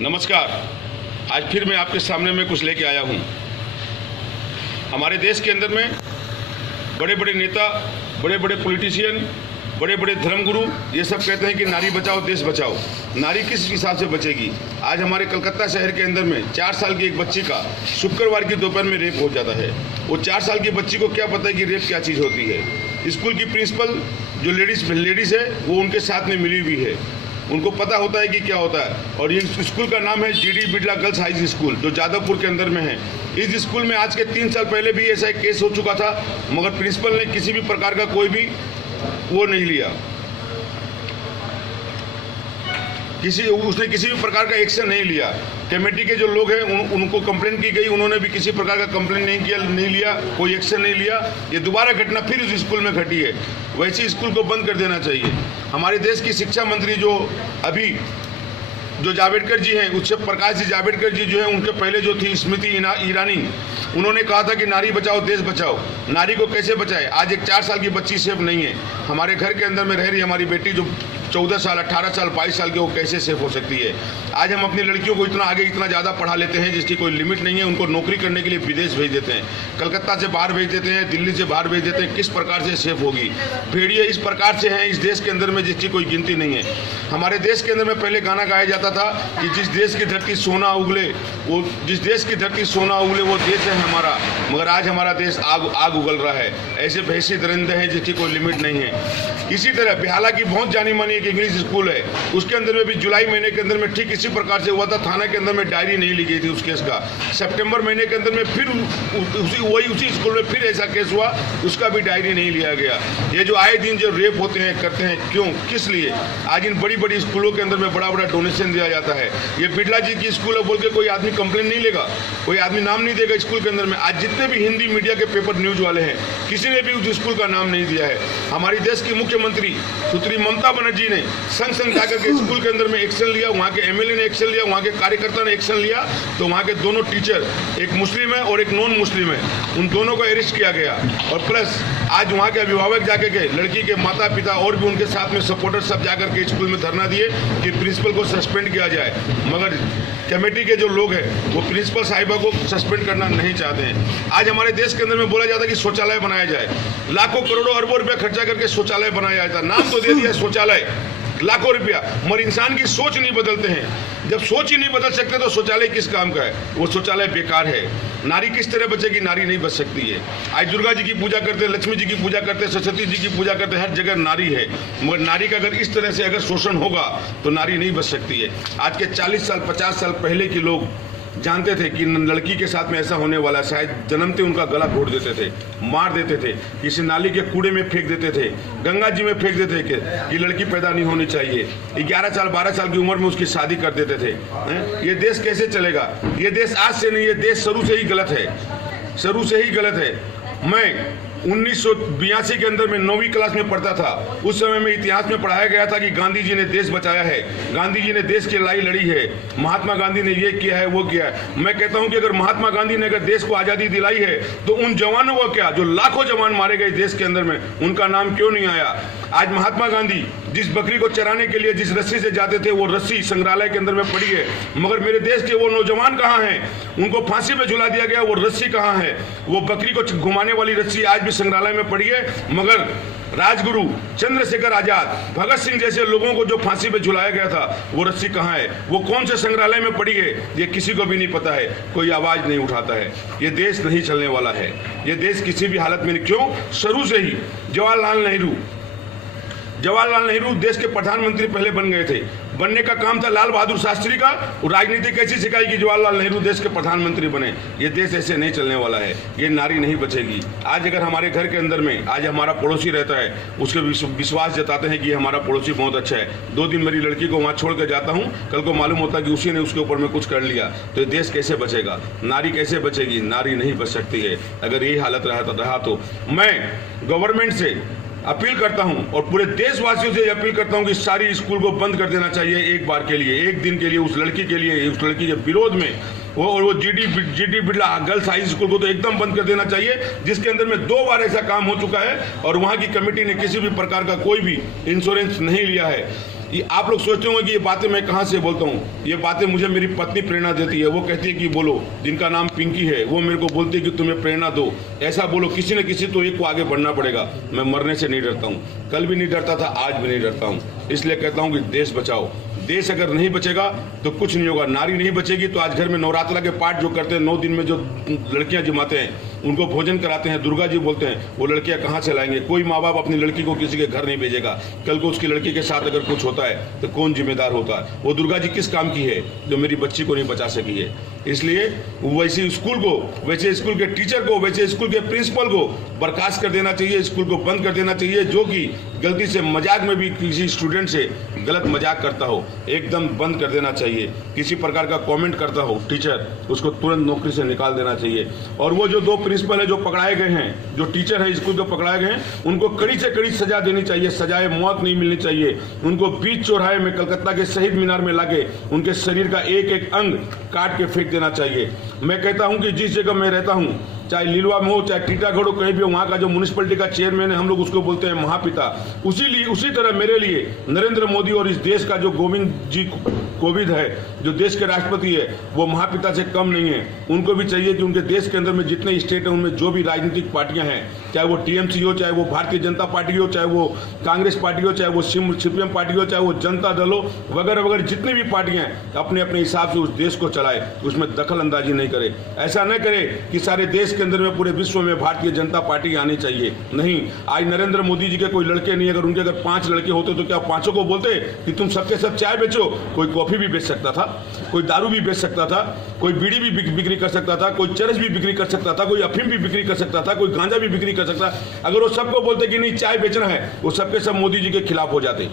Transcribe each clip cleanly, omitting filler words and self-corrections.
नमस्कार। आज फिर मैं आपके सामने में कुछ लेके आया हूँ। हमारे देश के अंदर में बड़े बड़े नेता, बड़े बड़े पॉलिटिशियन, बड़े बड़े धर्मगुरु ये सब कहते हैं कि नारी बचाओ देश बचाओ। नारी किस हिसाब से बचेगी? आज हमारे कलकत्ता शहर के अंदर में 4 साल की एक बच्ची का शुक्रवार की दोपहर में रेप हो जाता है। वो 4 साल की बच्ची को क्या पता है कि रेप क्या चीज़ होती है। स्कूल की प्रिंसिपल जो लेडीज़ है वो उनके साथ में मिली हुई है, उनको पता होता है कि क्या होता है। और ये स्कूल का नाम है GD Birla girls high school, जो जादवपुर के अंदर में है। इस स्कूल में आज के 3 साल पहले भी ऐसा एक केस हो चुका था, मगर प्रिंसिपल ने किसी भी प्रकार का कोई भी वो नहीं लिया, उसने किसी भी प्रकार का एक्शन नहीं लिया। कमेटी के जो लोग हैं उनको कंप्लेंट की गई, उन्होंने भी किसी प्रकार का कंप्लेंट नहीं लिया, कोई एक्शन नहीं लिया। ये दोबारा घटना फिर उस स्कूल में घटी है। वैसे स्कूल को बंद कर देना चाहिए। हमारे देश की शिक्षा मंत्री जो जावड़ेकर जी हैं, उससे प्रकाश जी जावड़ेकर जी जो है, उनके पहले जो थी स्मृति ईरानी, उन्होंने कहा था कि नारी बचाओ देश बचाओ। नारी को कैसे बचाए? आज एक 4 साल की बच्ची सेफ नहीं है। हमारे घर के अंदर में रह रही हमारी बेटी जो 14 साल, 18 साल, 22 साल के, वो कैसे सेफ हो सकती है? आज हम अपनी लड़कियों को इतना आगे, इतना ज़्यादा पढ़ा लेते हैं जिसकी कोई लिमिट नहीं है। उनको नौकरी करने के लिए विदेश भेज देते हैं, कलकत्ता से बाहर भेज देते हैं, दिल्ली से बाहर भेज देते हैं। किस प्रकार से सेफ होगी? भेड़िए इस प्रकार से हैं इस देश के अंदर में जिसकी कोई गिनती नहीं है। हमारे देश के अंदर में पहले गाना गाया जाता था कि जिस देश की धरती सोना उगले, वो जिस देश की धरती सोना उगले वो देश है हमारा। मगर आज हमारा देश आग उगल रहा है। ऐसे भैंसी दरिंदे हैं जिसकी कोई लिमिट नहीं है। इसी तरह बेहाला की बहुत जानी मानी एक इंग्लिश स्कूल है, उसके अंदर में भी जुलाई महीने के अंदर में ठीक इसी प्रकार से हुआ था। थाना के अंदर में डायरी नहीं ली गई थी उस केस का। सितंबर महीने के अंदर में फिर उसी स्कूल में फिर ऐसा केस हुआ, उसका भी डायरी नहीं लिया गया। ये जो आए दिन जो रेप होते हैं, करते हैं, क्यों, किस लिए? आज इन बड़ी बड़ी स्कूलों के अंदर में बड़ा बड़ा डोनेशन दिया जाता है। ये बिड़ला जी की स्कूल है बोल के कोई आदमी कंप्लेन नहीं लेगा, कोई आदमी नाम नहीं देगा स्कूल के अंदर में। आज जितने भी हिंदी मीडिया के पेपर न्यूज वाले हैं, किसी ने भी उस स्कूल का नाम नहीं दिया है। हमारी देश की मुख्यमंत्री सुश्री ममता बनर्जी ने संग जाकर के स्कूल के अंदर में एक्शन लिया, वहाँ के MLA ने एक्शन लिया, वहाँ के कार्यकर्ता ने एक्शन लिया, तो वहाँ के दोनों टीचर, एक मुस्लिम है और एक नॉन मुस्लिम है, उन दोनों को अरेस्ट किया गया। और प्लस आज वहाँ के अभिभावक जाके के लड़की के माता पिता और भी उनके साथ में सपोर्टर सब जाकर के स्कूल में धरना दिए कि प्रिंसिपल को सस्पेंड किया जाए। मगर कमेटी के जो लोग हैं वो प्रिंसिपल साहिबा को सस्पेंड करना नहीं चाहते हैं। आज हमारे देश के अंदर में बोला जाता है कि शौचालय बनाया जाए, लाखों करोड़ों अरबों रुपया खर्चा करके शौचालय बनाया जाता है। नाम तो दे दिया शौचालय, लाखों रुपया, मगर इंसान की सोच नहीं बदलते हैं। जब सोच ही नहीं बदल सकते तो शौचालय किस काम का है? वो शौचालय बेकार है। नारी किस तरह बचेगी? नारी नहीं बच सकती है। आज दुर्गा जी की पूजा करते, लक्ष्मी जी की पूजा करते, सरस्वती जी की पूजा करते, हर जगह नारी है। मगर नारी का अगर इस तरह से अगर शोषण होगा तो नारी नहीं बच सकती है। आज के 40 साल 50 साल पहले के लोग जानते थे कि लड़की के साथ में ऐसा होने वाला, शायद जन्मते उनका गला घोट देते थे, मार देते थे, किसी नाली के कूड़े में फेंक देते थे, गंगा जी में फेंक देते थे कि लड़की पैदा नहीं होनी चाहिए। 11 साल 12 साल की उम्र में उसकी शादी कर देते थे। ये देश कैसे चलेगा? ये देश आज से नहीं, ये देश शुरू से ही गलत है, शुरू से ही गलत है। मैं 1982 के अंदर में 9वीं क्लास में पढ़ता था। उस समय में इतिहास में पढ़ाया गया था कि गांधी जी ने देश बचाया है, गांधी जी ने देश की लड़ाई लड़ी है, महात्मा गांधी ने ये किया है, वो किया है। मैं कहता हूं कि अगर महात्मा गांधी ने अगर देश को आज़ादी दिलाई है तो उन जवानों को क्या, जो लाखों जवान मारे गए देश के अंदर में, उनका नाम क्यों नहीं आया? आज महात्मा गांधी जिस बकरी को चराने के लिए जिस रस्सी से जाते थे, वो रस्सी संग्रहालय के अंदर में पड़ी है, मगर मेरे देश के वो नौजवान कहाँ हैं? उनको फांसी पे झुला दिया गया, वो रस्सी कहाँ है? वो बकरी को घुमाने वाली रस्सी आज भी संग्रहालय में पड़ी है, मगर राजगुरु चंद्रशेखर आजाद, भगत सिंह जैसे लोगों को जो फांसी पे झुलाया गया था, वो रस्सी कहाँ है? वो कौन से संग्रहालय में पड़ी है? ये किसी को भी नहीं पता है, कोई आवाज नहीं उठाता है। ये देश नहीं चलने वाला है, ये देश किसी भी हालत में नहीं। क्यों? शुरू से ही जवाहरलाल नेहरू देश के प्रधानमंत्री पहले बन गए थे। बनने का काम था लाल बहादुर शास्त्री का। राजनीति कैसी सिखाई कि जवाहरलाल नेहरू देश के प्रधानमंत्री बने। ये देश ऐसे नहीं चलने वाला है, ये नारी नहीं बचेगी। आज अगर हमारे घर के अंदर में आज हमारा पड़ोसी रहता है, उसके विश्वास जताते हैं कि हमारा पड़ोसी बहुत अच्छा है। 2 दिन मेरी लड़की को वहाँ छोड़ कर जाता हूँ, कल को मालूम होता कि उसी ने उसके ऊपर में कुछ कर लिया, तो ये देश कैसे बचेगा? नारी कैसे बचेगी? नारी नहीं बच सकती है। अगर यही हालत रहा तो मैं गवर्नमेंट से अपील करता हूं और पूरे देशवासियों से अपील करता हूं कि सारी स्कूल को बंद कर देना चाहिए एक बार के लिए, एक दिन के लिए, उस लड़की के लिए, उस लड़की के विरोध में। वो GD Birla girls high school को तो एकदम बंद कर देना चाहिए, जिसके अंदर में 2 बार ऐसा काम हो चुका है और वहां की कमेटी ने किसी भी प्रकार का कोई भी इंश्योरेंस नहीं लिया है। ये आप लोग सोचते होंगे कि ये बातें मैं कहाँ से बोलता हूँ। ये बातें मुझे मेरी पत्नी प्रेरणा देती है। वो कहती है कि बोलो, जिनका नाम पिंकी है, वो मेरे को बोलती है कि तुम्हें प्रेरणा दो, ऐसा बोलो, किसी न किसी तो एक को आगे बढ़ना पड़ेगा। मैं मरने से नहीं डरता हूँ, कल भी नहीं डरता था, आज भी नहीं डरता हूँ। इसलिए कहता हूँ कि देश बचाओ। देश अगर नहीं बचेगा तो कुछ नहीं होगा। नारी नहीं बचेगी तो आज घर में नवरात्रा के पाठ जो करते हैं, 9 दिन में जो लड़कियां जमाते हैं, उनको भोजन कराते हैं, दुर्गा जी बोलते हैं, वो लड़कियां कहाँ से लाएंगे? कोई माँ बाप अपनी लड़की को किसी के घर नहीं भेजेगा। कल को उसकी लड़की के साथ अगर कुछ होता है तो कौन जिम्मेदार होता है? वो दुर्गा जी किस काम की है जो मेरी बच्ची को नहीं बचा सकी है? इसलिए वैसे स्कूल को, वैसे स्कूल के टीचर को, वैसे स्कूल के प्रिंसिपल को बर्खास्त कर देना चाहिए, स्कूल को बंद कर देना चाहिए। जो कि गलती से मजाक में भी किसी स्टूडेंट से गलत मजाक करता हो, एकदम बंद कर देना चाहिए। किसी प्रकार का कमेंट करता हो टीचर, उसको तुरंत नौकरी से निकाल देना चाहिए। और वो जो 2 प्रिंसिपल है जो पकड़ाए गए हैं, जो टीचर है स्कूल के पकड़ाए गए हैं, उनको कड़ी से कड़ी सजा देनी चाहिए। सजाए मौत नहीं मिलनी चाहिए। उनको बीच चौराहे में कलकत्ता के शहीद मीनार में लाके उनके शरीर का एक एक अंग काट के फेंक देना चाहिए। मैं कहता हूं कि जिस जगह मैं रहता हूं, चाहे लीलवा में हो, चाहे टीटागढ़ हो, कहीं भी हो, वहाँ का जो म्यूनिसिपैलिटी का चेयरमैन है, हम लोग उसको बोलते हैं महापिता। उसी तरह मेरे लिए नरेंद्र मोदी और इस देश का जो कोविंद है, जो देश के राष्ट्रपति है, वो महापिता से कम नहीं है। उनको भी चाहिए कि उनके देश के अंदर में जितने स्टेट हैं, उनमें जो भी राजनीतिक पार्टियां हैं, चाहे वो टीएमसी हो, चाहे वो भारतीय जनता पार्टी हो, चाहे वो कांग्रेस पार्टी हो, चाहे वो सीपीएम पार्टी हो, चाहे वो जनता दल हो, वगैरह वगैरह, जितनी भी पार्टियां हैं, अपने अपने हिसाब से उस देश को चलाए, उसमें दखल अंदाजी नहीं करे। ऐसा न करे कि सारे देश के अंदर में, पूरे विश्व में भारतीय जनता पार्टी आनी चाहिए। नहीं, आज नरेंद्र मोदी जी के कोई लड़के नहीं, अगर उनके अगर 5 लड़के होते तो क्या पांचों को बोलते कि तुम सबके सब चाय बेचो? कोई कॉफी भी बेच सकता था, कोई दारू भी बेच सकता था, कोई बीड़ी भी बिक्री कर सकता था, कोई चरस भी बिक्री कर सकता था, कोई अफीम भी बिक्री कर सकता था, कोई गांजा भी बिक्री कर सकता। अगर वो सबको बोलते कि नहीं चाय बेचना है, वो सबके सब मोदी जी के खिलाफ हो जाते।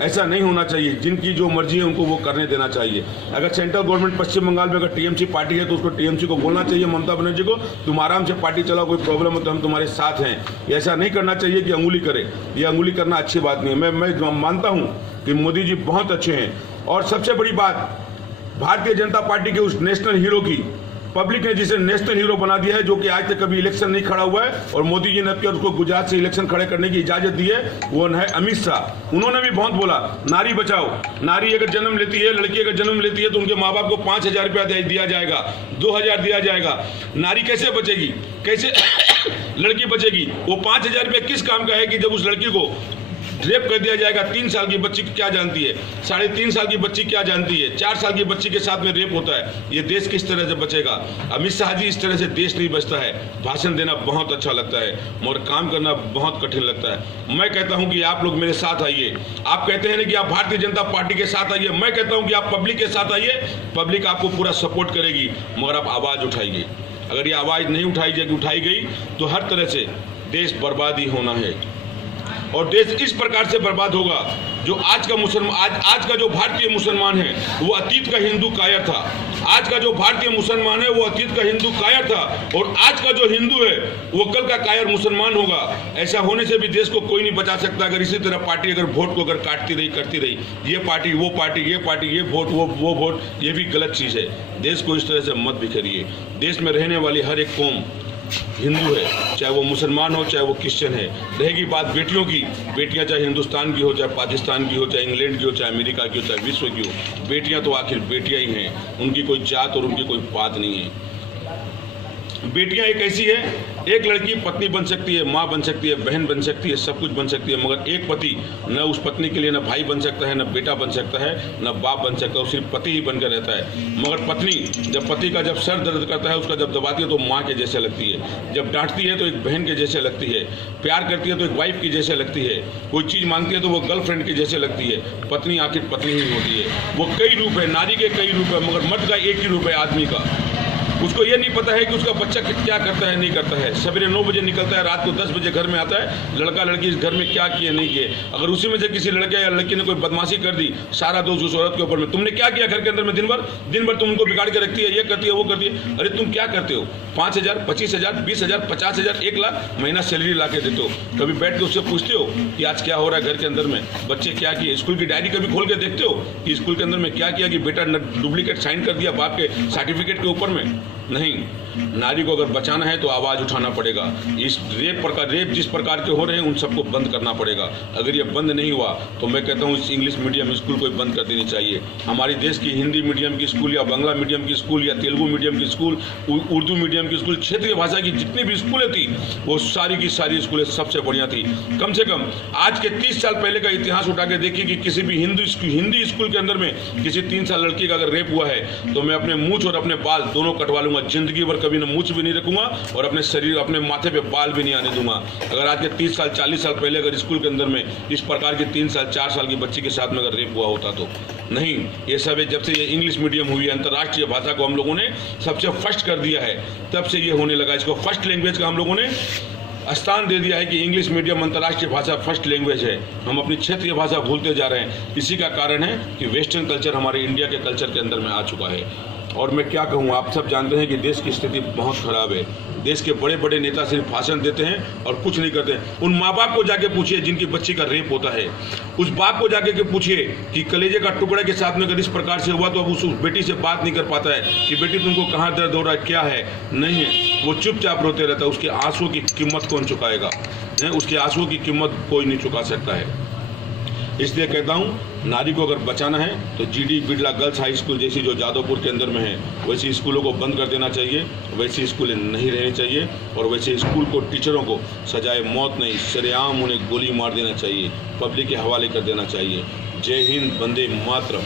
ऐसा नहीं होना चाहिए। जिनकी जो मर्जी है उनको वो करने देना चाहिए। अगर सेंट्रल गवर्नमेंट पश्चिम बंगाल में अगर टीएमसी पार्टी है तो उसको टीएमसी को बोलना चाहिए, ममता बनर्जी को, तुम आराम से पार्टी चलाओ, कोई प्रॉब्लम है तो हम तुम्हारे साथ हैं। ऐसा नहीं करना चाहिए कि अंगुली करे। ये अंगुली करना अच्छी बात नहीं है। मैं मानता हूँ कि मोदी जी बहुत अच्छे हैं। और सबसे बड़ी बात, भारतीय जनता पार्टी के उस नेशनल हीरो की पब्लिक ने जिसे नेशनल हीरो बना दिया है, जो कि आज तक कभी इलेक्शन नहीं खड़ा हुआ है, और मोदी जी ने अब उसको गुजरात से इलेक्शन खड़े करने की इजाजत दी है, वो है अमित शाह। उन्होंने भी बहुत बोला, नारी बचाओ। नारी अगर जन्म लेती है, लड़की अगर जन्म लेती है तो उनके माँ बाप को 5,000 रुपया दिया जाएगा, 2,000 दिया जाएगा। नारी कैसे बचेगी, कैसे लड़की बचेगी? वो 5,000 रुपया किस काम का है कि जब उस लड़की को रेप कर दिया जाएगा? 3 साल की बच्ची क्या जानती है? 3.5 साल की बच्ची क्या जानती है? 4 साल की बच्ची के साथ में रेप होता है। ये देश किस तरह से बचेगा? अमित शाह जी, इस तरह से देश नहीं बचता है। भाषण देना बहुत अच्छा लगता है मगर काम करना बहुत कठिन लगता है। मैं कहता हूं कि आप लोग मेरे साथ आइए। आप कहते हैं ना कि आप भारतीय जनता पार्टी के साथ आइए, मैं कहता हूं कि आप पब्लिक के साथ आइए। पब्लिक आपको पूरा सपोर्ट करेगी, मगर आप आवाज उठाइए। अगर ये आवाज नहीं उठाई गई तो हर तरह से देश बर्बाद ही होना है। और देश इस प्रकार से बर्बाद होगा, जो आज का जो भारतीय मुसलमान है वो अतीत का हिंदू कायर था। आज का जो भारतीय मुसलमान है वो अतीत का हिंदू कायर था, और आज का जो हिंदू है वो कल का कायर मुसलमान होगा। ऐसा होने से भी देश को कोई नहीं बचा सकता। अगर इसी तरह पार्टी अगर वोट को अगर काटती रही, करती रही, ये पार्टी वो पार्टी, ये पार्टी ये वोट, वो वोट, ये भी गलत चीज़ है। देश को इस तरह से मत बिखरिए। देश में रहने वाली हर एक कौम हिंदू है, चाहे वो मुसलमान हो, चाहे वो क्रिश्चियन है। रहेगी बात बेटियों की, बेटियां चाहे हिंदुस्तान की हो, चाहे पाकिस्तान की हो, चाहे इंग्लैंड की हो, चाहे अमेरिका की हो, चाहे विश्व की हो, बेटियां तो आखिर बेटियां ही हैं। उनकी कोई जात और उनकी कोई बात नहीं है। बेटियां एक ऐसी है, एक लड़की पत्नी बन सकती है, माँ बन सकती है, बहन बन सकती है, सब कुछ बन सकती है, मगर एक पति न उस पत्नी के लिए न भाई बन सकता है, न बेटा बन सकता है, न बाप बन सकता है, सिर्फ पति ही बनकर रहता है। मगर पत्नी जब पति का जब सर दर्द करता है, उसका जब दबाती है तो माँ के जैसे लगती है, जब डांटती है तो एक बहन के जैसे लगती है, प्यार करती है तो एक वाइफ की जैसे लगती है, कोई चीज़ मांगती है तो वो गर्लफ्रेंड की जैसे लगती है। पत्नी आखिर पत्नी ही होती है। वो कई रूप है, नारी के कई रूप है, मगर मर्द का एक ही रूप है, आदमी का। उसको ये नहीं पता है कि उसका बच्चा क्या करता है, नहीं करता है। सवेरे 9 बजे निकलता है, रात को 10 बजे घर में आता है। लड़का लड़की इस घर में क्या किए नहीं किए। अगर उसी में से किसी लड़के या लड़की ने कोई बदमाशी कर दी, सारा दोष उस औरत के ऊपर में। तुमने क्या किया घर के अंदर में? दिन भर तुम उनको बिगाड़ के रखती है, ये करती है, वो करती है। अरे तुम क्या करते हो? 5,000, 25,000, 20,000, 50,000, 1 लाख महीना सैलरी ला के देते हो। कभी बैठ के उससे पूछते हो कि आज क्या हो रहा है घर के अंदर में, बच्चे क्या किए? स्कूल की डायरी कभी खोल के देखते हो कि स्कूल के अंदर में क्या किया, कि बेटा डुप्लीकेट साइन कर दिया बाप के सर्टिफिकेट के ऊपर में? नहीं, नारी को अगर बचाना है तो आवाज़ उठाना पड़ेगा। इस रेप जिस प्रकार के हो रहे हैं उन सबको बंद करना पड़ेगा। अगर ये बंद नहीं हुआ तो मैं कहता हूँ इस इंग्लिश मीडियम स्कूल को बंद कर देनी चाहिए। हमारी देश की हिंदी मीडियम की स्कूल या बांग्ला मीडियम की स्कूल या तेलुगु मीडियम की स्कूल, उर्दू मीडियम की स्कूल, क्षेत्रीय भाषा की जितनी भी स्कूलें थी वो सारी की सारी स्कूलें सबसे बढ़िया थी। कम से कम आज के 30 साल पहले का इतिहास उठा के देखिए कि किसी भी हिंदी स्कूल के अंदर में किसी 3 साल लड़की का अगर रेप हुआ है तो मैं अपने मूंछ और अपने बाल दोनों कटवा लूंगा। जिंदगी भर कभी ना मूंछ भी नहीं रखूंगा और अपने शरीर अपने माथे पे बाल भी नहीं आने दूंगा। अगर आज के 30 साल 40 साल पहले अगर स्कूल के अंदर में इस प्रकार की 3 साल 4 साल की बच्ची के साथ में अगर रेप हुआ होता तो नहीं। ये सब है जब से ये इंग्लिश मीडियम हुई है, अंतर्राष्ट्रीय भाषा को हम लोगों ने सबसे फर्स्ट कर दिया है, तब से ये होने लगा। इसको फर्स्ट लैंग्वेज का हम लोगों ने स्थान दे दिया है कि इंग्लिश मीडियम अंतर्राष्ट्रीय भाषा फर्स्ट लैंग्वेज है। हम अपनी क्षेत्रीय भाषा भूलते जा रहे हैं। इसी का कारण है कि वेस्टर्न कल्चर हमारे इंडिया के कल्चर के अंदर में आ चुका है। और मैं क्या कहूँ, आप सब जानते हैं कि देश की स्थिति बहुत खराब है। देश के बड़े बड़े नेता सिर्फ भाषण देते हैं और कुछ नहीं करते हैं। उन माँ बाप को जाके पूछिए जिनकी बच्ची का रेप होता है, उस बाप को जाके के पूछिए कि कलेजे का टुकड़ा के साथ में अगर इस प्रकार से हुआ तो अब उस बेटी से बात नहीं कर पाता है कि बेटी तुमको कहाँ दर्द हो रहा है, क्या है, नहीं है। वो चुपचाप रोते रहता है। उसके आंसुओं की कीमत कौन चुकाएगा? उसके आंसुओं की कीमत कोई नहीं चुका सकता है। इसलिए कहता हूँ नारी को अगर बचाना है तो GD Birla girls high school जैसी जो जादवपुर के अंदर में है वैसी स्कूलों को बंद कर देना चाहिए। वैसी स्कूलें नहीं रहनी चाहिए और वैसे स्कूल को टीचरों को सजाए मौत नहीं, सरेआम उन्हें गोली मार देना चाहिए, पब्लिक के हवाले कर देना चाहिए। जय हिंद, वंदे मातरम।